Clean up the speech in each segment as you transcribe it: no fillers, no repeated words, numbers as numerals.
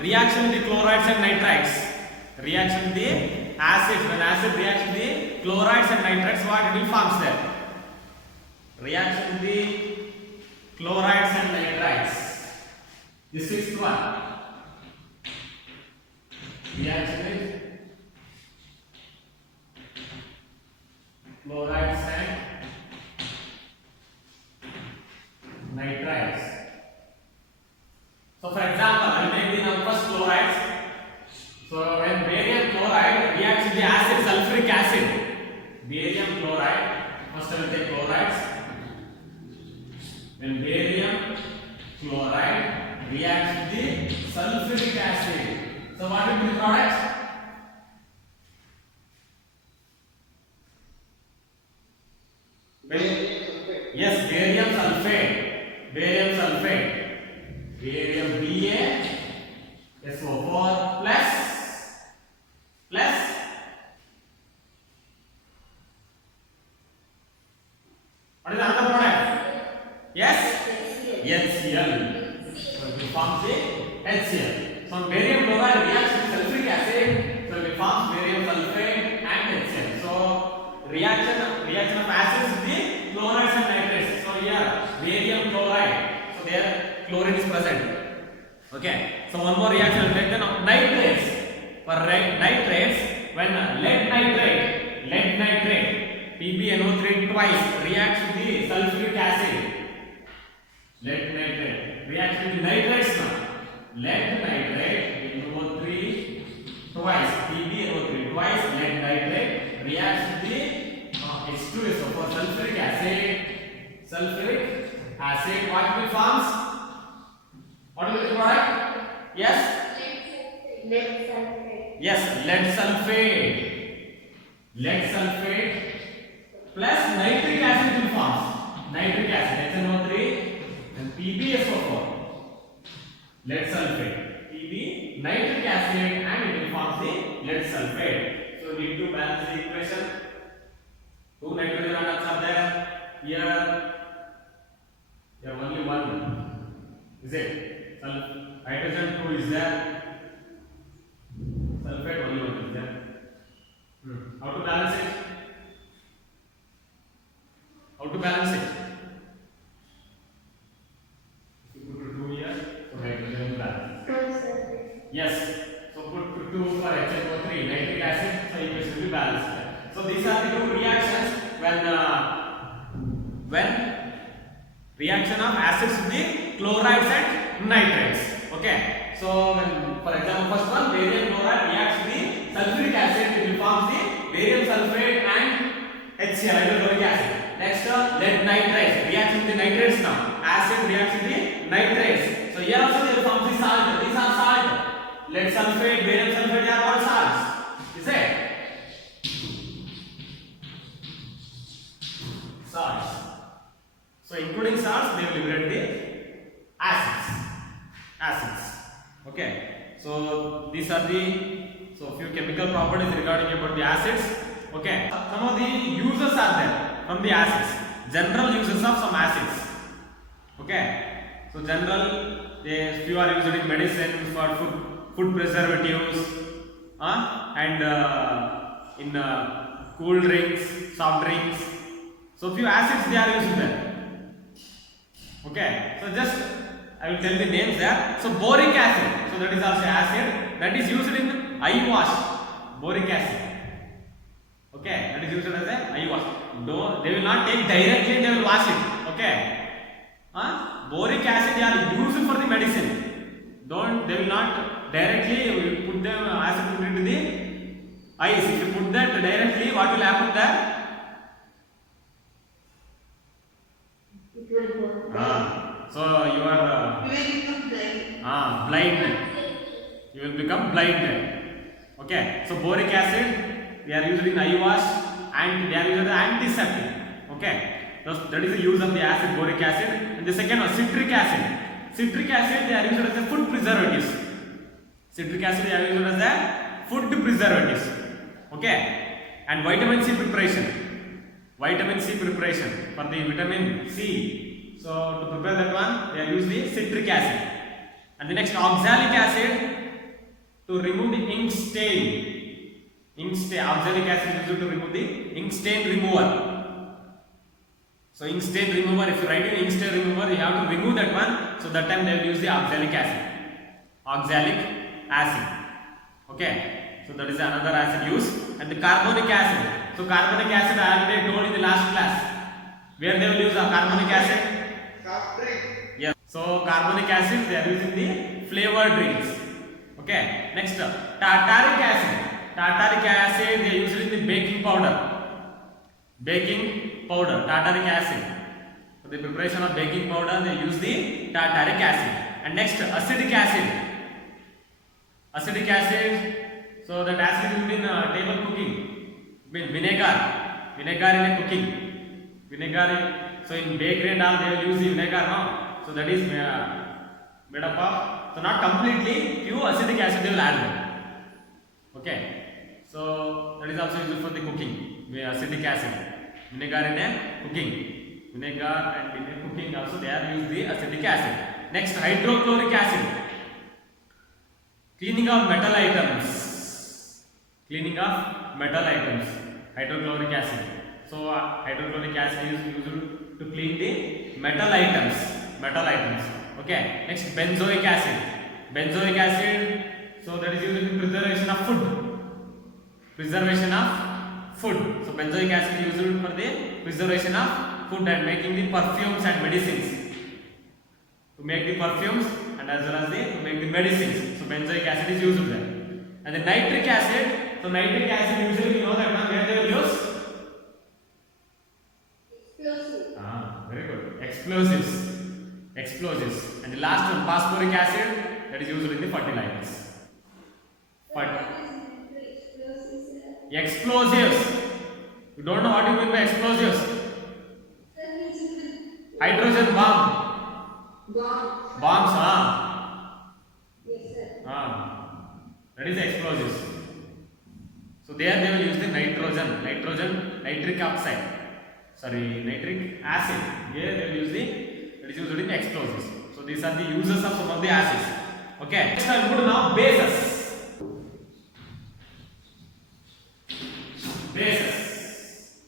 reaction with the chlorides and nitrites. Reaction with the acids. When acid reacts with the chlorides and nitrites, what it will forms there? Reaction with the chlorides and nitrites. The sixth one. Reaction with chlorides and nitrites. So for example, I will make the first chlorides. So when barium chloride reacts with the acid sulfuric acid, barium chloride, first I will take chlorides. When barium chloride reacts with the sulfuric acid, so what will be the product? Yes, barium sulfate. Barium sulfate. Barium BaSO4 plus what is the other product? Yes, HCl. So it will form the HCl. So barium chloride reacts with sulfuric acid, so it will form barium sulfate and HCl. So reaction of acids with the chlorides and nitrates. So here barium chloride. So there chlorine is present. Okay. So one more reaction will take then nitrates. For nitrates, when lead nitrate, PbNO3 twice reacts with the sulfuric acid. Lead nitrate reacts with the nitrates now. Lead nitrate NO3 twice, PbNO3 twice, lead nitrate reacts with the H2SO for sulfuric acid. Sulfuric acid, what will forms? What will be the product? Yes? Lead sulfate. Yes, lead sulfate. Lead sulfate plus nitric acid will forms. Nitric acid, HNO3 and PbSO4. Lead sulfate. Pb, nitric acid, and it will form the lead sulfate. So we need to balance the equation. Two nitrogen atoms are there. Here only one. Is it? Hydrogen 2 is there. Sulfate only one is there. How to balance it? How to balance it? You put 2 here, so hydrogen will balance. Yes. So put 2 for HNO3, nitric acid, so equation will be balanced. So these are the two reactions when reaction of acids with the chlorides and nitrates. Okay. So when, for example, first one barium chloride reacts with the sulfuric acid, it will form the barium sulfate and HCl, hydrochloric acid. Next, lead nitrates reacts with the nitrates now. Acid reacts with the nitrates. So here also they will form the salt. These are salt. Lead sulfate, barium sulfate, they are all salts. Is it? Salts. So including salts, they will liberate the acids. Okay. So these are the few chemical properties regarding about the acids. Okay. Some of the uses are there from the acids. General uses of some acids. Okay. So general, few are used in medicine, for food preservatives, and in cool drinks, soft drinks. So few acids they are used there. Okay. So just I will tell the names there. So boric acid. So that is also acid that is used in eye wash. Boric acid. Okay, that is used as a eye wash. They will not take directly, they will wash it. Okay. Boric acid they are used for the medicine. They will not directly put them acid put into the eyes. If you put that directly, what will happen there? It will go. So you are blind. You will become blind. Okay. So boric acid they are used in eye wash and they are used as antiseptic. Okay. So that is the use of the acid, boric acid. And the second one, citric acid. Citric acid they are used as a food preservatives. Citric acid they are used as a food preservatives. Okay. And vitamin C preparation. Vitamin C preparation for the vitamin C. So to prepare that one, they are using the citric acid. And the next oxalic acid, to remove the ink stain. Ink stain, oxalic acid is used to remove the ink stain remover. So ink stain remover, if you write in ink stain remover, you have to remove that one. So that time they will use the oxalic acid. Oxalic acid. Okay. So that is another acid used. And the carbonic acid. So carbonic acid I already told in the last class. Where they will use the carbonic acid? Yes. So carbonic acid they are using the flavored drinks. Okay. Next, tartaric acid. Tartaric acid they use it in the baking powder. Baking powder, tartaric acid. For the preparation of baking powder, they use the tartaric acid. And next, acetic acid. Acetic acid. So that acid is in table cooking. Vinegar. Vinegar in a cooking. Vinegar. So in bakery and all they will use the vinegar now. So that is made up of. So not completely, few acetic acid they will add them. Okay. So that is also used for the cooking. Acetic acid. Vinegar in a cooking. Vinegar and in a cooking also they are used the acetic acid. Next, hydrochloric acid. Cleaning of metal items. Cleaning of metal items. Hydrochloric acid. So hydrochloric acid is used to clean the metal items. Metal items. Okay. Next, benzoic acid. Benzoic acid. So that is used in preservation of food. Preservation of food. So benzoic acid is used for the preservation of food and making the perfumes and medicines. To make the perfumes and as well as to make the medicines. So benzoic acid is used there. And the nitric acid. So nitric acid usually we know that one where they will use. Explosive. Very good. Explosives. Explosives. And the last one, phosphoric acid, that is used in the fertilizers. Explosives. You don't know what you mean by explosives? Hydrogen bomb. Bombs, Yes, sir. That is explosives. So there they will use the nitric oxide. Nitric acid. Here they will use that is used in explosives. So these are the uses of some of the acids. Okay. Next I will go to now bases. Bases.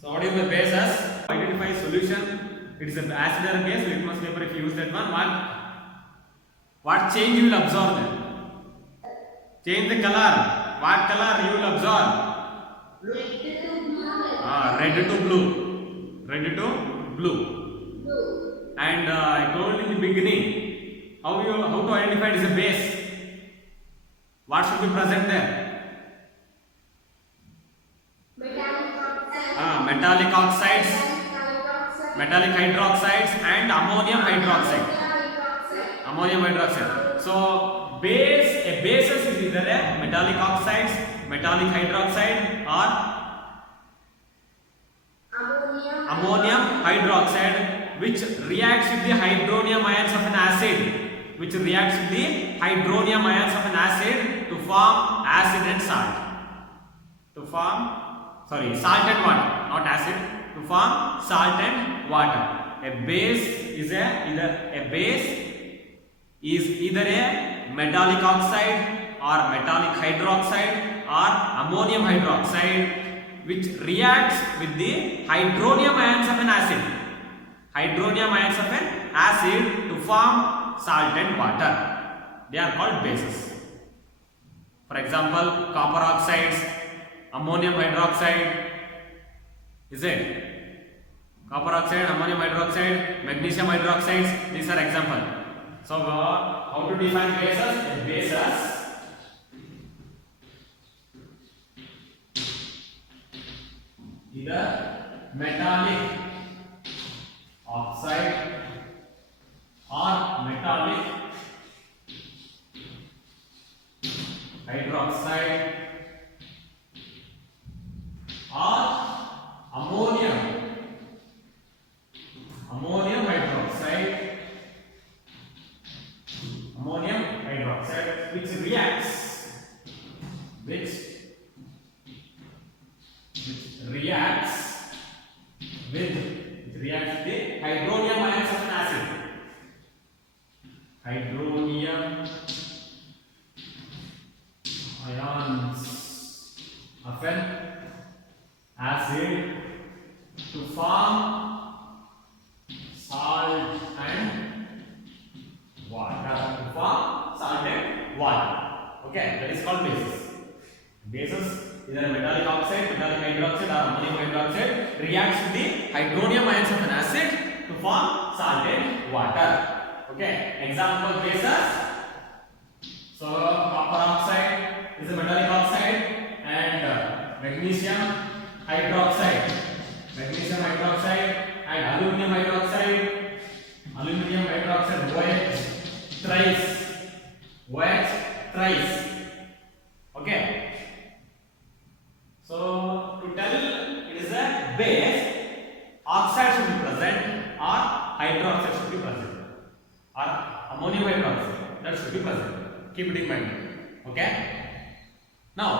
So what is the bases? Identify solution. It is an acid or base. Litmus paper if you use that one. What change you will observe then? Change the color. What color you will observe? Red to blue. Red to blue. And I told in the beginning how to identify it as a base. What should be present there? Metallic oxides, metallic hydroxides and ammonium hydroxide. Ammonium hydroxide. So a basis is either a metallic oxides, metallic hydroxide or ammonium hydroxide, which reacts with the hydronium ions of an acid. Which reacts with the hydronium ions of an acid to form acid and salt. To form salt and water, not acid. To form salt and water. A base is either a metallic oxide or metallic hydroxide or ammonium hydroxide, which reacts with the hydronium ions of an acid. Hydronium ions of an acid to form salt and water. They are called bases. For example, copper oxides, ammonium hydroxide, is it? Copper oxide, ammonium hydroxide, magnesium hydroxides, these are example. So how to define bases? Bases either metallic oxide or metallic hydroxide or ammonium hydroxide, which reacts with the hydronium ions of an acid. Hydronium water. Okay, that is called bases. Bases, either metallic oxide, metallic hydroxide or ammonium hydroxide, reacts with the hydronium ions of an acid to form salt and water. Okay, example bases. So copper oxide is a metallic oxide, and magnesium hydroxide and aluminum hydroxide OH thrice. Okay, so to tell it is a base, oxide should be present or hydroxide should be present or ammonium hydroxide that should be present. Keep it in mind. Okay, now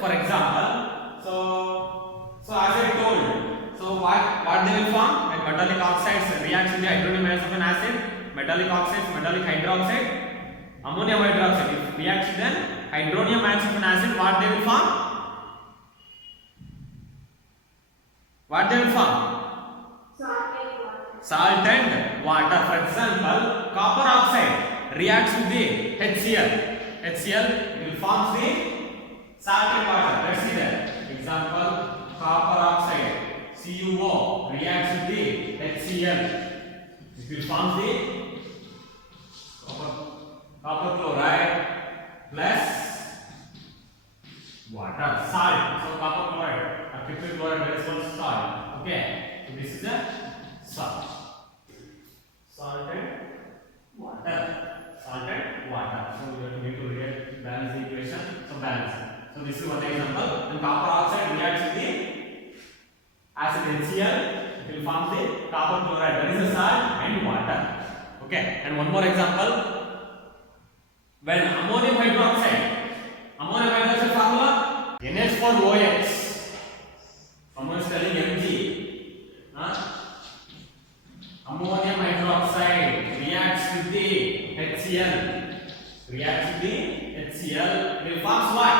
for example, so as I told, so what they will form, like metallic oxides reacts with the hydronium ions of an acid, metallic oxides, metallic hydroxide, ammonium hydroxide, if reacts with the hydronium ions of an acid, what they will form? Salt and water. For example, copper oxide reacts with the HCl, it will form the salt and water. Let's see that. Example, copper oxide CuO reacts with the HCl, it will form the copper chloride plus water, salt. So copper chloride or copper chloride, that is called salt. Okay, so this is a salt and water. So we need to balance the equation. So balance. So this is one example. And copper oxide reacts with the acid HCl, it will form the copper chloride, that is a salt and water. Okay, and one more example. When ammonium hydroxide formula NH4OH. Someone is telling Mg. Ammonium hydroxide reacts with the HCl. Will form what?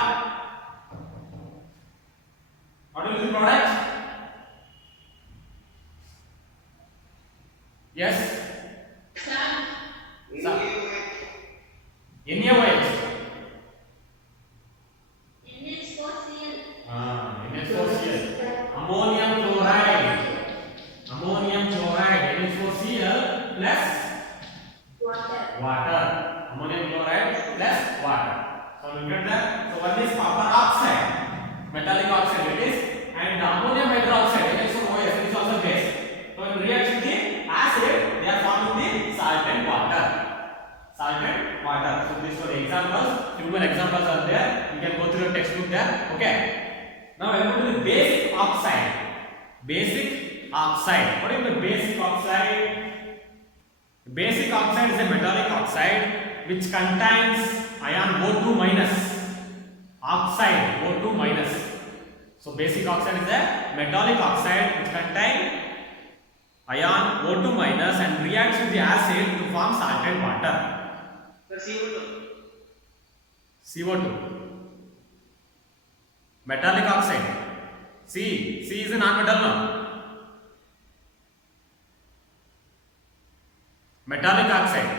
What will be the product? Yes? NaOH. NH4Cl. Ammonium chloride NH4Cl plus water. Ammonium chloride plus water. So look at that. So one is copper oxide, metallic oxide it is, and ammonium hydroxide NH4OH is also base. So in reaction with the acid, they are forming the salt and water. So these were the examples. Few more examples are there. You can go through your textbook there. Okay. Now I am going to the basic oxide. What is the basic oxide? Basic oxide is a metallic oxide which contains ion O2 minus. Oxide O2 minus. So basic oxide is a metallic oxide which contains ion O2 minus and reacts with the acid to form salt and water. CO2. Metallic oxide. C is a non-metal now. Metallic oxide.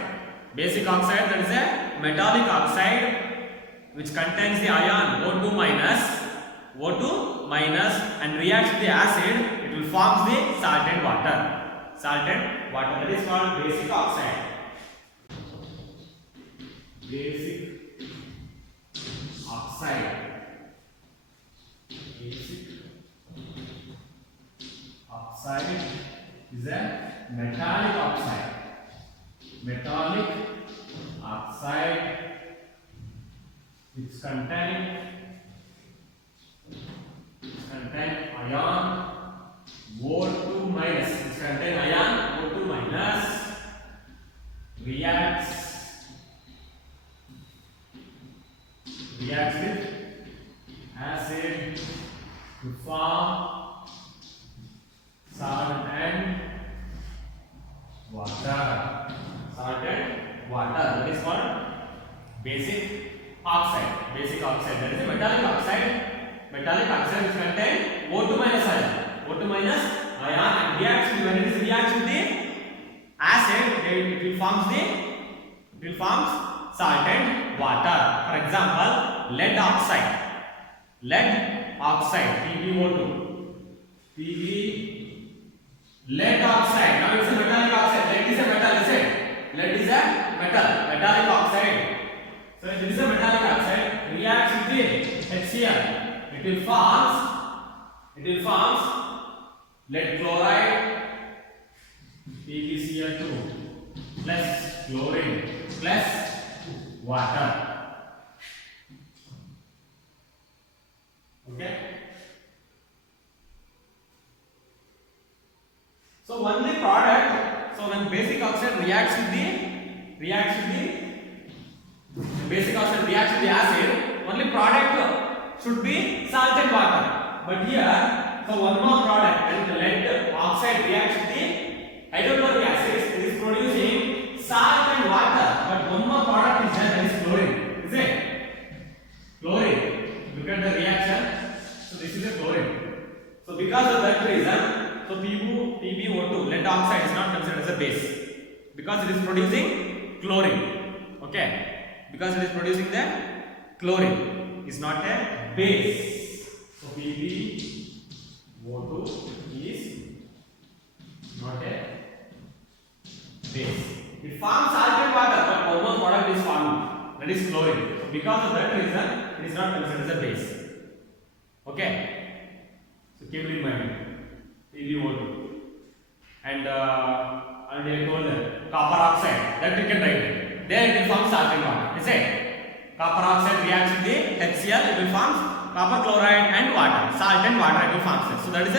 Basic oxide, that is a metallic oxide which contains the ion O2 minus and reacts with the acid, it will form the salt and water. That is called basic oxide. Basic oxide is a metallic oxide which contain ion O2 minus, reacts with acid to form salt and water. That is called basic oxide. That is a metallic oxide which contains O2 minus ion and reacts when it is reacts with the acid, it will form salt and water. example, lead oxide. Lead oxide, PbO2. Pb, lead oxide. Now it's a metallic oxide. Lead is a metal, is it? Lead is a metal, metallic oxide. So if it is a metallic oxide, reacts with the HCl. It will form lead chloride, PgCl2 plus chlorine plus water. Okay. So only product. So when basic oxide reacts with the basic oxide reacts with the acid, only product should be salt and water. But here, so one more product, and the lead oxide reacts with the hydrochloric acid, it is producing salt and water. But one more product is there, that is chlorine. Is it? Chlorine. Look at the reaction. So this is a chlorine. So because of that reason, so PbO2, lead oxide, is not considered as a base because it is producing chlorine. Okay. Because it is producing the chlorine, is not a base. So PbO2 is not a base. It forms salt and water, but one more product is formed, that is chlorine. So because of that reason, it is not considered as a base. Okay. So keep it in mind. PbO2. And already I told that copper oxide, that you can write. Then it will form salt and water. Is it? Copper oxide reacts with the HCl, it will form copper chloride and water. Salt and water, it will form this. So that is a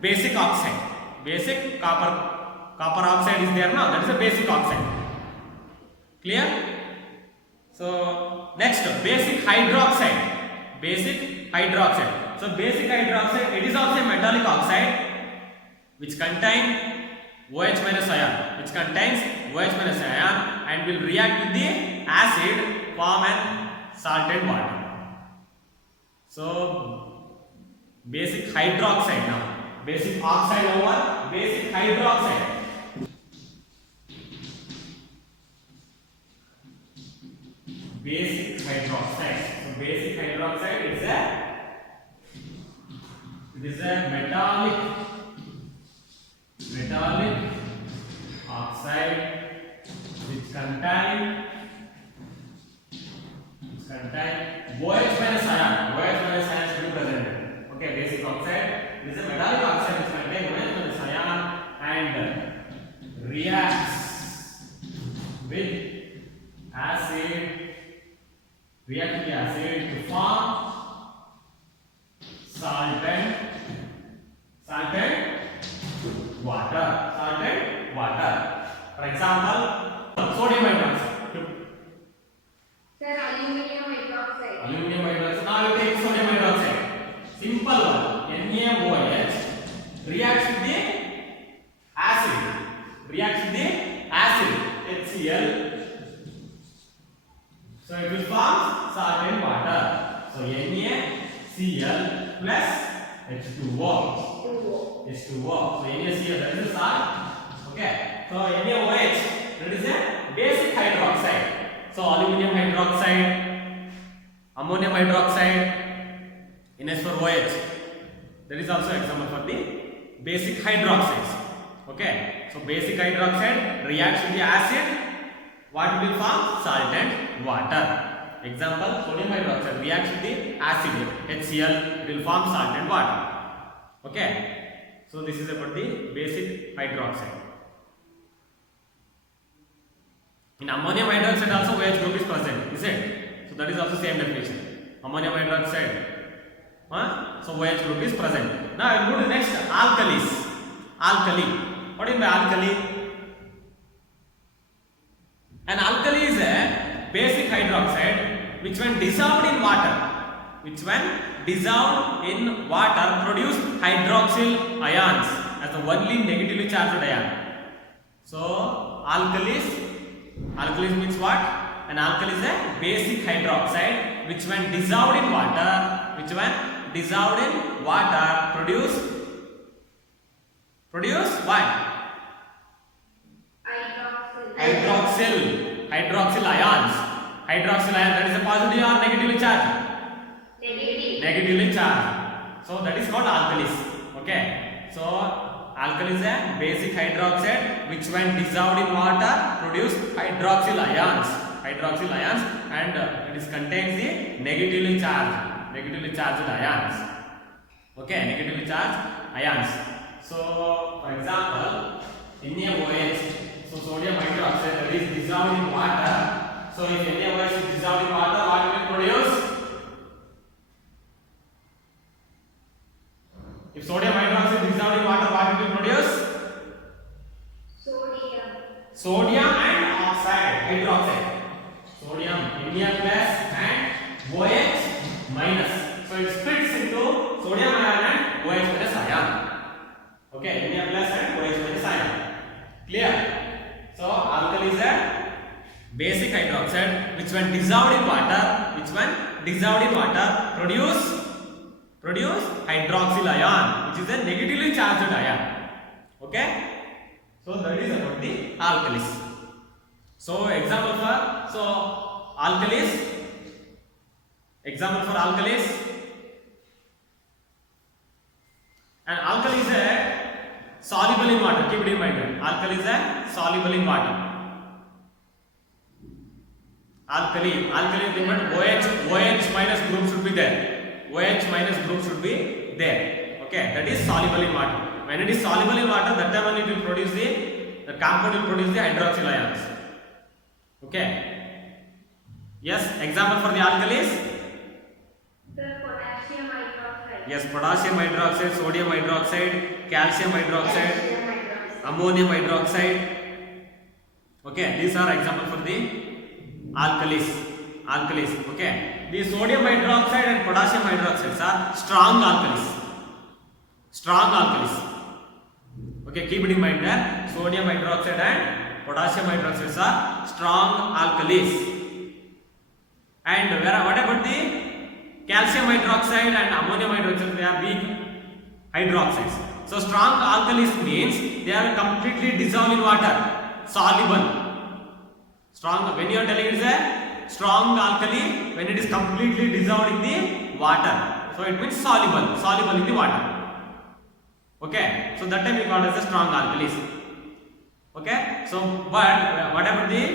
basic oxide. Basic copper oxide is there now. That is a basic oxide. Clear? So next, basic hydroxide. Basic hydroxide. So basic hydroxide, it is also a metallic oxide which contains OH minus ion, and will react with the acid, form an salt and water. So basic hydroxide now. Basic oxide over basic hydroxide. Basic hydroxide. So basic hydroxide is a metallic oxide which contain OH minus ion. OH minus ion should be present. Okay, basic oxide is a metallic oxide which contains OH minus ion and reacts with the acid to form salt and water. For example, sodium hydroxide. Sir, aluminum hydroxide. Now you take sodium hydroxide. Simple one. NaOH reacts with the acid. HCl. So it will form salt and water. So NaCl plus H2O. So NaCl, that is a salt. Okay. So NaOH, that is a basic hydroxide. So aluminum hydroxide, ammonium hydroxide, NH4OH. That is also example for the basic hydroxides. Okay. So basic hydroxide reacts with the acid. What will form? Salt and water. Example, sodium hydroxide reacts with the acid HCl, it will form salt and water. Okay. So this is about the basic hydroxide. In ammonium hydroxide also OH group is present, is it? So that is also same definition. Ammonium hydroxide. So OH group is present. Now I will move to next, alkalis. Alkali. What do you mean by alkali? An alkali is a basic hydroxide which when dissolved in water produce hydroxyl ions as the only negatively charged ion. So alkalis means what? An alkali is a basic hydroxide which when dissolved in water produce what? Hydroxyl ions. hydroxyl ion, that is a positive or negatively charged? Negative. Negatively charged. So that is called alkalis. Okay. So alkali is a basic hydroxide which when dissolved in water produce hydroxyl ions. Hydroxyl ions, and it is contains the negatively charged ions. Okay, negatively charged ions. So for example, NaOH, so sodium hydroxide, that is dissolved in water. So if NaOH is dissolved in water, what it will produce? If sodium hydroxide is dissolved in water, what it will produce? Sodium. Sodium and oxide, hydroxide. Sodium Na plus and OH minus. So it splits into sodium ion and OH minus ion. Okay, Na plus and OH minus ion. Clear? So alkali is a basic hydroxide which when dissolved in water, produce hydroxyl ion, which is a negatively charged ion. Okay? So that is about the alkalis. So example for alkalis. And alkali is a soluble in water. Keep it in mind. Alkali is a soluble in water. Alkali remember OH minus group should be there. OH minus group should be there. Okay, that is soluble in water. When it is soluble in water, that time only it will produce the compound will produce the hydroxyl ions. Okay. Yes, example for the alkalis. The potassium hydroxide. Yes, potassium hydroxide, sodium hydroxide, calcium hydroxide, ammonium hydroxide. Okay, these are example for the alkalis. Okay, the sodium hydroxide and potassium hydroxides are strong alkalis. Okay, keep it in mind that sodium hydroxide and potassium hydroxides are strong alkalis. And what about the calcium hydroxide and ammonium hydroxide? They are weak hydroxides. So strong alkalis means they are completely dissolved in water, soluble. Strong, when you are telling it is a strong alkali, when it is completely dissolved in the water, so it means soluble in the water. Okay, so that time we call it as a strong alkalis. Okay, so but what about the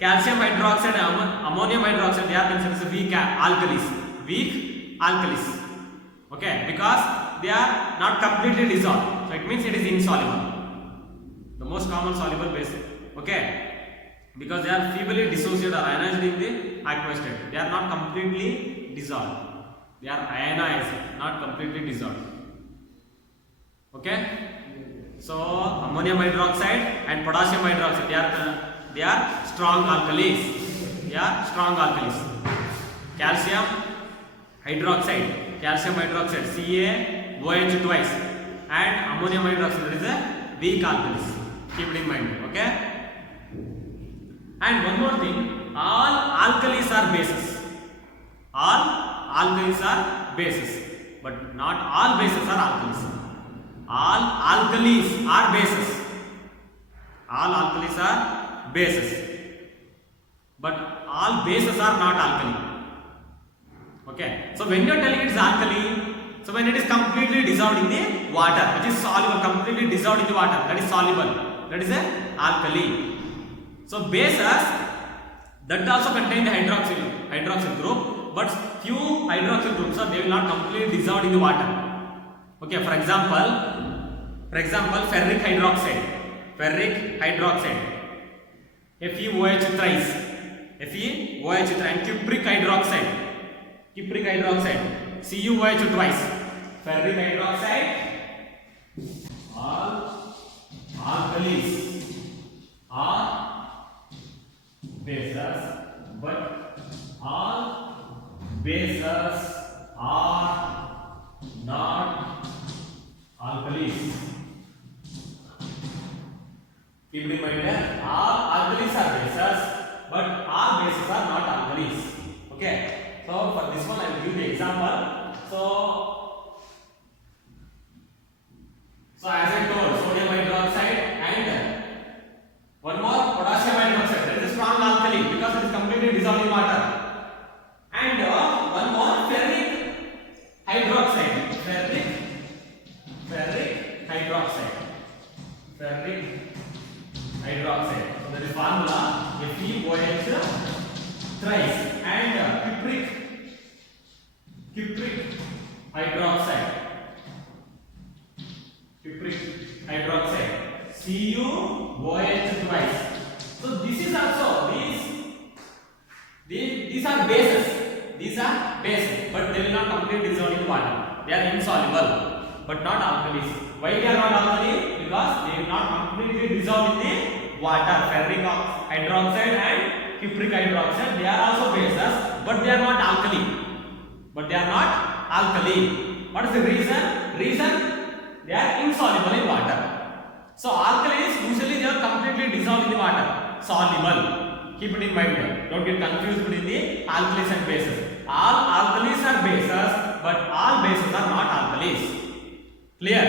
calcium hydroxide and ammonium hydroxide? They are considered as weak alkalis. Okay, because they are not completely dissolved, so it means it is insoluble. The most common soluble base. Okay. Because they are feebly dissociated or ionized in the aqueous state. They are not completely dissolved. They are ionized, not completely dissolved. Okay? So ammonium hydroxide and potassium hydroxide, they are strong alkalis. Calcium hydroxide, CaOH twice, and ammonium hydroxide, that is a weak alkalis. Keep it in mind. Okay? And one more thing, all alkalis are bases. But not all bases are alkalis. All alkalis are bases. But all bases are not alkali. Okay. So when you are telling it is alkali, so when it is completely dissolved in the water, which is soluble, completely dissolved in the water, that is soluble. That is a alkali. So bases that also contain the hydroxyl group, but few hydroxyl groups they will not completely dissolved in the water. Okay, for example, ferric hydroxide, FeOH thrice, and cupric hydroxide, CuOH twice. Ferric hydroxide, all alkalis are bases, but all bases are not alkalis. Keep in mind that all alkalis are bases, but all bases are not alkalis. Okay. So for this one, I will give the example. So as I told, sodium hydroxide and one more potassium hydroxide. That is a strong alkali because it is completely dissolved in water. cupric hydroxide. Cupric hydroxide. CuOH twice. So this is also these are bases. These are bases, but they will not completely dissolve in water. They are insoluble, but not alkalis. Why they are not alkali? Because they will not completely dissolve in the water. Ferric hydroxide and cupric hydroxide, they are also bases, but they are not alkali. What is the reason? They are insoluble in water. So alkalis usually they are completely dissolved in the water. Soluble. Keep it in mind. Don't get confused between the alkalis and bases. All alkalis are bases, but all bases are not alkalis. Clear?